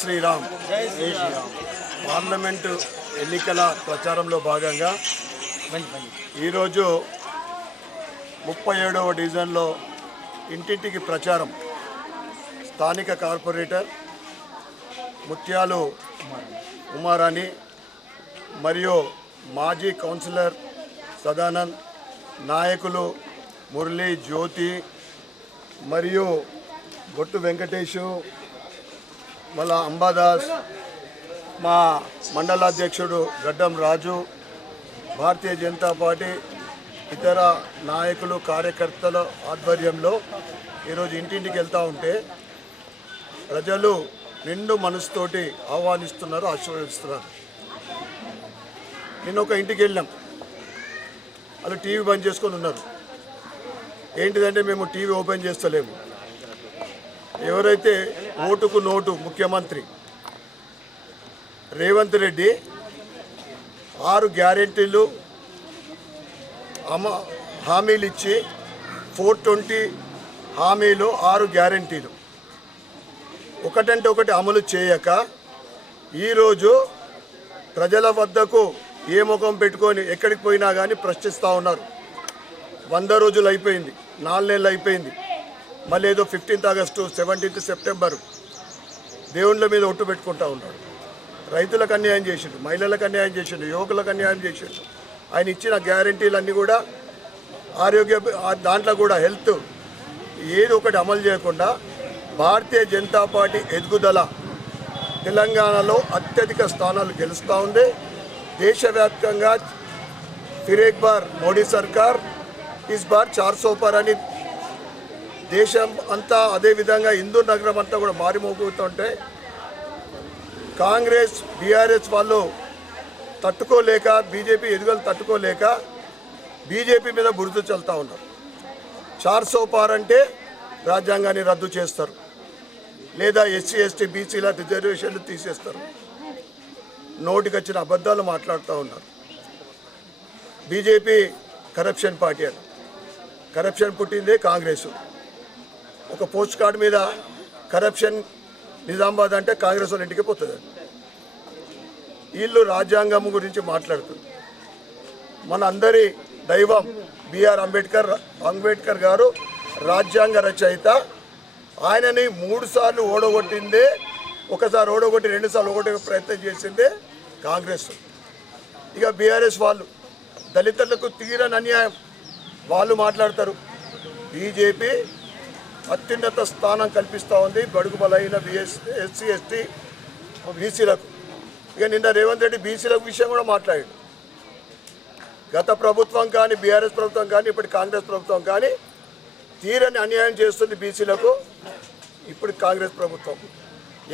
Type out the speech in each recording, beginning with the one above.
శ్రీరామ్. జై శ్రీరామ్. పార్లమెంటు ఎన్నికల ప్రచారంలో భాగంగా ఈరోజు ముప్పై ఏడవ డివిజన్లో ఇంటింటికి ప్రచారం. స్థానిక కార్పొరేటర్ ముత్యాలు ఉమారాణి మరియు మాజీ కౌన్సిలర్ సదానంద్ నాయకులు మురళీ జ్యోతి మరియు గొట్టు వెంకటేషు మళ్ళా అంబాదాస్ మా మండలాధ్యక్షుడు గడ్డం రాజు భారతీయ జనతా పార్టీ ఇతర నాయకులు కార్యకర్తల ఆధ్వర్యంలో ఈరోజు ఇంటింటికి వెళ్తూ ఉంటే ప్రజలు నిండు మనసుతోటి ఆహ్వానిస్తున్నారు ఆశీర్వదిస్తున్నారు. నిన్న ఒక ఇంటికి వెళ్ళాం. వాళ్ళు టీవీ బంద్ చేసుకొని ఉన్నారు. ఏంటిదంటే మేము టీవీ ఓపెన్ చేస్తలేము. ఎవరైతే ఓటుకు నోటు ముఖ్యమంత్రి రేవంత్ రెడ్డి ఆరు గ్యారెంటీలు అమ హామీలు ఇచ్చి ఫోర్ ట్వంటీ హామీలు ఆరు గ్యారెంటీలు. ఒకటంటే ఒకటి అమలు చేయక ఈరోజు ప్రజల వద్దకు ఏ ముఖం పెట్టుకొని ఎక్కడికి పోయినా కానీ ప్రశ్నిస్తూ ఉన్నారు. వంద రోజులు అయిపోయింది నాలుగు నెలలు అయిపోయింది. మళ్ళీ ఏదో ఫిఫ్టీన్త్ ఆగస్టు సెవెంటీన్త్ సెప్టెంబర్ దేవుళ్ళ మీద ఒట్టు పెట్టుకుంటా ఉన్నాడు. రైతులకు అన్యాయం చేసిండు మహిళలకు అన్యాయం చేసిండు యువకులకు అన్యాయం చేసిండు. ఆయన ఇచ్చిన గ్యారంటీలన్నీ కూడా ఆరోగ్య దాంట్లో కూడా హెల్త్ ఏది ఒకటి అమలు చేయకుండా భారతీయ జనతా పార్టీ ఎదుగుదల తెలంగాణలో అత్యధిక స్థానాలు గెలుస్తూ ఉంది. దేశవ్యాప్తంగా ఫిరేక్ బార్ మోడీ సర్కార్ ఇస్ బార్ చార్ సోపర్ అని దేశం అంతా అదేవిధంగా హిందూ నగరం అంతా కూడా మారిమోగుతుంటే కాంగ్రెస్ బీఆర్ఎస్ వాళ్ళు తట్టుకోలేక బీజేపీ ఎదుగులు తట్టుకోలేక బీజేపీ మీద గుర్తు చల్లుతూ ఉన్నారు. చార్ సోపార్ అంటే రాజ్యాంగాన్ని రద్దు చేస్తారు. లేదా ఎస్సీ ఎస్టీ బీసీల రిజర్వేషన్లు తీసేస్తారు. నోటికి వచ్చిన అబద్ధాలు మాట్లాడుతూ ఉన్నారు. బీజేపీ కరప్షన్ పార్టీ అని కరప్షన్ పుట్టిందే కాంగ్రెస్. ఒక పోస్ట్ కార్డు మీద కరప్షన్ నిజామాబాద్ అంటే కాంగ్రెస్ వాళ్ళ ఇంటికి పోతుంది. వీళ్ళు రాజ్యాంగం గురించి మాట్లాడుతుంది మన అందరి దైవం బిఆర్ అంబేద్కర్ అంబేద్కర్ గారు రాజ్యాంగ రచయిత. ఆయనని మూడుసార్లు ఓడగొట్టిందే ఒకసారి ఓడగొట్టి రెండుసార్లు ఓడగొట్టే ప్రయత్నం చేసిందే కాంగ్రెస్. ఇక బీఆర్ఎస్ వాళ్ళు దళితులకు తీరని అన్యాయం. వాళ్ళు మాట్లాడతారు. బీజేపీ అత్యున్నత స్థానం కల్పిస్తూ ఉంది బడుగు బలైన బిఎస్ ఎస్సీ ఎస్టీ బీసీలకు. ఇక నిన్న రేవంత్ రెడ్డి బీసీల విషయం కూడా మాట్లాడాడు. గత ప్రభుత్వం కానీ బీఆర్ఎస్ ప్రభుత్వం కానీ ఇప్పుడు కాంగ్రెస్ ప్రభుత్వం కానీ తీరని అన్యాయం చేస్తుంది బీసీలకు. ఇప్పుడు కాంగ్రెస్ ప్రభుత్వం.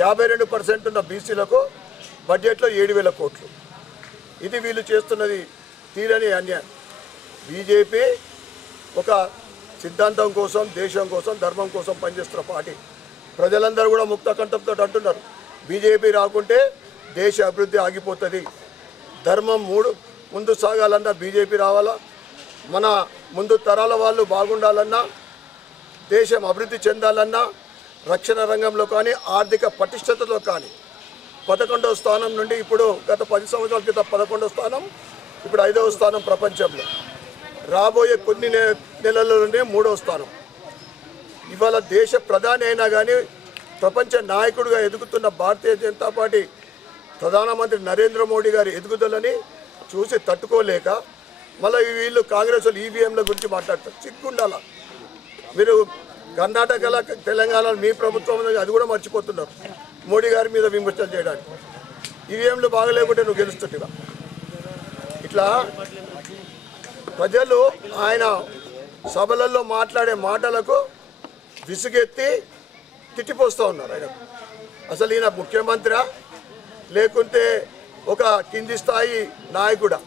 యాభై రెండు పర్సెంట్ ఉన్న బీసీలకు బడ్జెట్లో ఏడు వేల కోట్లు. ఇది వీళ్ళు చేస్తున్నది తీరని అన్యాయం. బీజేపీ ఒక సిద్ధాంతం కోసం దేశం కోసం ధర్మం కోసం పనిచేస్తున్న పార్టీ. ప్రజలందరూ కూడా ముక్త కంఠంతో అంటున్నారు. బీజేపీ రాకుంటే దేశ అభివృద్ధి ఆగిపోతుంది. ధర్మం మూడు ముందు సాగాలన్నా బీజేపీ రావాలా? మన ముందు తరాల వాళ్ళు బాగుండాలన్నా దేశం అభివృద్ధి చెందాలన్నా రక్షణ రంగంలో కానీ ఆర్థిక పటిష్టతలో కానీ. పదకొండవ స్థానం నుండి ఇప్పుడు గత పది సంవత్సరాల క్రితం పదకొండవ స్థానం ఇప్పుడు ఐదవ స్థానం ప్రపంచంలో. రాబోయే కొన్ని నె- నెలల్లోనే మూడవ స్థానం. ఇవాళ దేశ ప్రధాని అయినా కానీ ప్రపంచ నాయకుడిగా ఎదుగుతున్న భారతీయ జనతా పార్టీ ప్రధానమంత్రి నరేంద్ర మోడీ గారి ఎదుగుదలని చూసి తట్టుకోలేక మళ్ళీ వీళ్ళు కాంగ్రెస్ వాళ్ళు ఈవీఎంల గురించి మాట్లాడతారు. చిక్కుండాల. మీరు కర్ణాటకలో తెలంగాణలో మీ ప్రభుత్వం అది కూడా మర్చిపోతున్నారు. మోడీ గారి మీద విమర్శలు చేయడానికి. ఈవీఎంలు బాగలేకుంటే నువ్వు గెలుస్తుంటివా? ఇట్లా ప్రజలు ఆయన సభలలో మాట్లాడే మాటలకు విసుగెత్తి తిట్టిపోస్తూ ఉన్నారు ఆయన. అసలు ఈయన ముఖ్యమంత్రి లేకుంటే ఒక కింది స్థాయి నాయకుడా?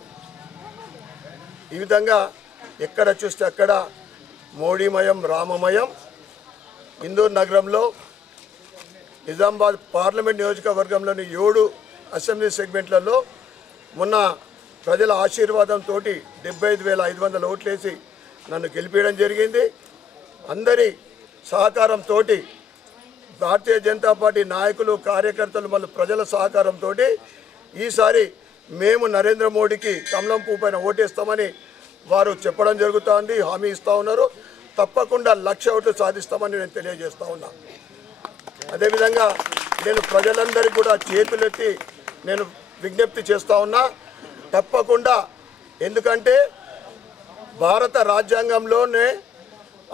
ఈ విధంగా ఎక్కడ చూస్తే అక్కడ మోడీమయం రామమయం ఇందూర్ నగరంలో నిజామాబాద్ పార్లమెంట్ నియోజకవర్గంలోని ఏడు అసెంబ్లీ సెగ్మెంట్లలో మొన్న ప్రజల ఆశీర్వాదంతో డెబ్బై ఐదు వేల ఐదు వందల ఓట్లేసి నన్ను గెలిపించడం జరిగింది. అందరి సహకారంతో భారతీయ జనతా పార్టీ నాయకులు కార్యకర్తలు మళ్ళీ ప్రజల సహకారంతో ఈసారి మేము నరేంద్ర మోడీకి కమలం పువ్వు పైన ఓటేస్తామని వారు చెప్పడం జరుగుతోంది. హామీ ఇస్తూ ఉన్నారు. తప్పకుండా లక్ష ఓట్లు సాధిస్తామని నేను తెలియజేస్తూ ఉన్నా. అదేవిధంగా నేను ప్రజలందరికీ కూడా చేతులెత్తి నేను విజ్ఞప్తి చేస్తూ ఉన్నా. తప్పకుండా. ఎందుకంటే భారత రాజ్యాంగంలోనే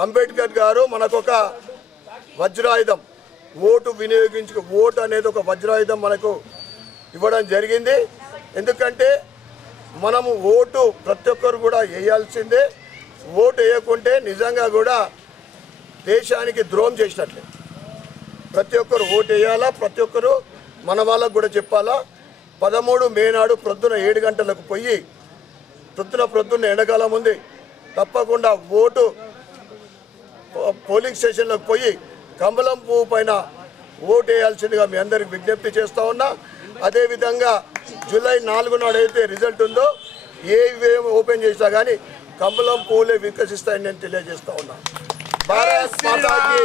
అంబేద్కర్ గారు మనకొక వజ్రాయుధం ఓటు వినియోగించు ఓటు అనేది ఒక వజ్రాయుధం మనకు ఇవ్వడం జరిగింది. ఎందుకంటే మనము ఓటు ప్రతి ఒక్కరు కూడా వేయాల్సిందే. ఓటు వేయకుంటే నిజంగా కూడా దేశానికి ద్రోహం చేసినట్లే. ప్రతి ఒక్కరు ఓటు వేయాలా? ప్రతి ఒక్కరు మన వాళ్ళకు కూడా చెప్పాలా? పదమూడు మే నాడు ప్రొద్దున ఏడు గంటలకు పోయి ప్రొద్దున ప్రొద్దున ఎండకాలం ఉంది. తప్పకుండా ఓటు పో- పోలింగ్ స్టేషన్లకు పోయి కమలం పువ్వు పైన ఓటు వేయాల్సిందిగా మీ అందరికి విజ్ఞప్తి చేస్తూ ఉన్నా. అదేవిధంగా జూలై నాలుగు నాడు అయితే రిజల్ట్ ఉందో ఏ ఓపెన్ చేసినా కానీ కమలం పువ్వులే వికసిస్తాయని నేను తెలియజేస్తా ఉన్నా. భారత్ మాతాకి